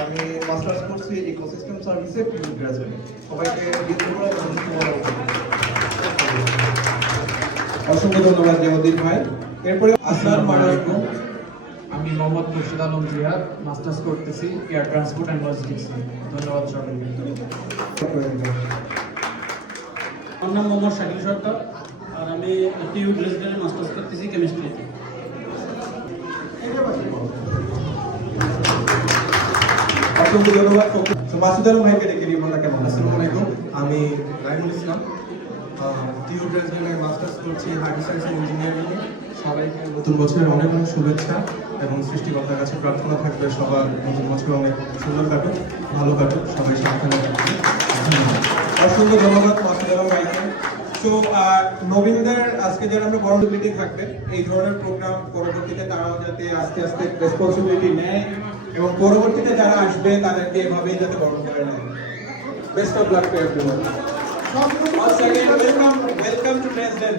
আমি মাস্টার্স করছি ইকোসিস্টেম সার্ভিসে পিউ গ্রাজুয়েট। সবাইকে অসংখ্য ধন্যবাদ জিয়াউদ্দিন ভাই। এরপরে আসসালামু আলাইকুম, আমি মোহাম্মদ মুর্শিদ আলম জিয়াদ, মাস্টার্স করতেছি এয়ার ট্রান্সপোর্ট অ্যান্ড লজিস্টিক্স। ধন্যবাদ সবাইকে। আমার নাম মোহাম্মদ শাকিল সরকার, আর আমি টিউ প্রেসিডেন্টের মাস্টার্স করতেছি কেমিস্ট্রিতে। অসংখ্য ধন্যবাদ। মাসুদ আলম ভাইকে ডেকে নিব না কেমন? আসসালামু আলাইকুম, আমি রাইমুল ইসলাম, টিউ প্রেসিডেন্টের মাস্টার্স করছি হার্ড সায়েন্স অ্যান্ড ইঞ্জিনিয়ারিংয়ে। সবাইকে নতুন বছরের অনেক অনেক শুভেচ্ছা এবং সৃষ্টিকর্তার কাছে প্রার্থনা থাকবে সবার নতুন বছর অনেক সুন্দর কাটুক, ভালো কাটুক, সবাই সাবধানে থাকবে। অসংখ্য ধন্যবাদ মাসুদ আলম ভাইকে। তো নবীনদের আজকে যারা আমরা রেসপন্সিবিলিটি থাকবে এই ধরনের প্রোগ্রাম পরবর্তীতে তারা যাতে আস্তে আস্তে রেসপন্সিবিলিটি নেয় এবং পরবর্তীতে যারা আসবে তাদেরকে এভাবেই যাতে বরণ করে নেয়। Best of luck to everyone. Once again, welcome to President.